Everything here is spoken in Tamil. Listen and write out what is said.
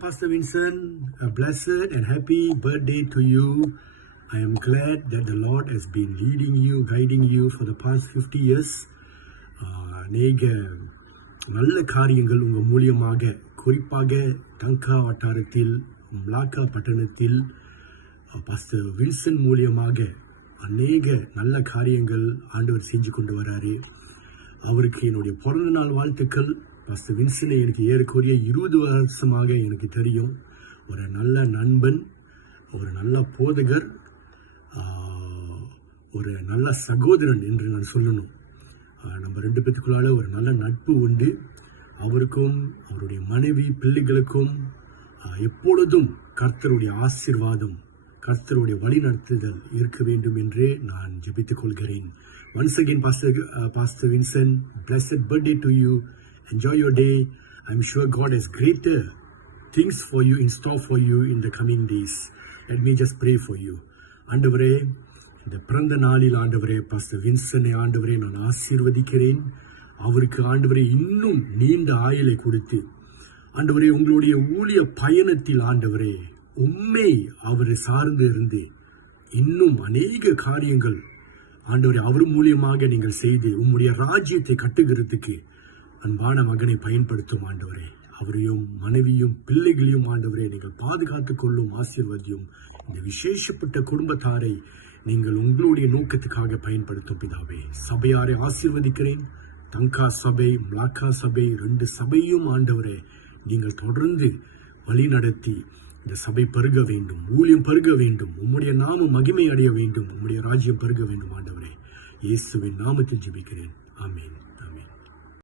Pastor Vincent, a blessed and happy birthday to you. I am glad that the Lord has been leading you, guiding you for the past 50 years. அநேக நல்ல காரியங்கள் உங்கள் மூலியமாக, குறிப்பாக டங்கா வட்டாரத்தில், மலாக்கா பட்டணத்தில் பாஸ்டர் வில்சன் மூலியமாக அநேக நல்ல காரியங்கள் ஆண்டவர் செஞ்சு கொண்டு வராரு. அவருக்கு என்னுடைய பிறந்த நாள் வாழ்த்துக்கள். பாஸ்டர் வின்சனை எனக்கு ஏறக்குறைய 20 வருஷமாக எனக்கு தெரியும். ஒரு நல்ல நண்பன், ஒரு நல்ல போதகர், ஒரு நல்ல சகோதரன் என்று நான் சொல்லணும். நம்ம 2 பேத்துக்குள்ளால ஒரு நல்ல நட்பு உண்டு. அவருக்கும் அவருடைய மனைவி பிள்ளைகளுக்கும் எப்பொழுதும் கர்த்தருடைய ஆசீர்வாதம், கர்த்தருடைய வழிநடத்துதல் இருக்க வேண்டும் என்று நான் ஜெபித்துக் கொள்கிறேன். Once again, Pastor Vincent, blessed birthday to you. Enjoy your day. I'm sure God has greater things for you, in store for you in the coming days. Let me just pray for you. ஆண்டவரே, இந்த பிறந்த நாளில் ஆண்டவரே, பாஸ்டர் வின்சனை ஆண்டவரே நான் ஆசீர்வதிக்கிறேன். அவருக்கு ஆண்டவரே இன்னும் நீண்ட ஆயுளை கொடுத்து, ஆண்டவரே உங்களுடைய ஊழிய பயணத்தில் ஆண்டவரே உண்மை அவரை சார்ந்து இருந்து இன்னும் அநேக காரியங்கள் ஆண்டவரே அவர் மூலியமாக நீங்கள் செய்து உம்முடைய ராஜ்யத்தை கட்டுகிறதுக்கு அன்பான மகனை பயன்படுத்தும் ஆண்டவரே. அவரையும் மனைவியும் பிள்ளைகளையும் ஆண்டவரே நீங்கள் பாதுகாத்துக் கொள்ளும், ஆசீர்வதியும். இந்த விசேஷப்பட்ட குடும்பத்தாரை நீங்கள் உங்களுடைய நோக்கத்துக்காக பயன்படுத்தும் பிதாவே. சபையாரை ஆசீர்வதிக்கிறேன். டங்கா சபை, மலாக்கா சபை 2 சபையும் ஆண்டவரே நீங்கள் தொடர்ந்து வழி நடத்தி இந்த சபை பருக வேண்டும், ஊழியம் பருக வேண்டும், உம்முடைய நாமம் மகிமை அடைய வேண்டும், உம்முடைய ராஜ்யம் பருக வேண்டும் ஆண்டவரே. இயேசுவின் நாமத்தில் ஜெபிக்கிறேன். ஆமென்.